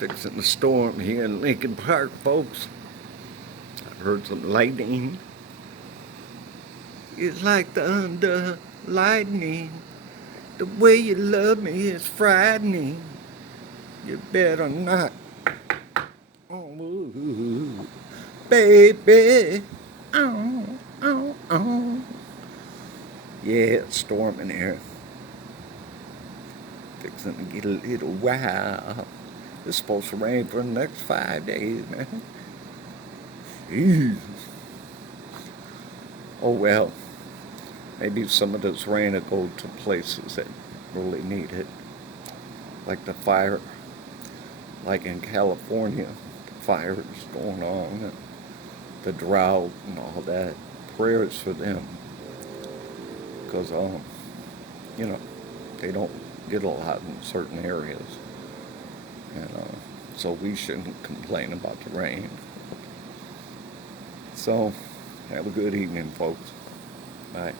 Fixing the storm here in Lincoln Park, folks. I heard some lightning. It's like thunder, lightning. The way you love me is frightening. You better not. Oh, baby. Oh, oh, oh. Yeah, it's storming here. Fixing to get a little wild. It's supposed to rain for the next 5 days, man. Jeez. Oh well, maybe some of this rain will go to places that really need it. Like the fire, like in California, the fire is going on, the drought and all that. Prayers for them, because you know, they don't get a lot in certain areas, and so we shouldn't complain about the rain. So, have a good evening, folks. Bye.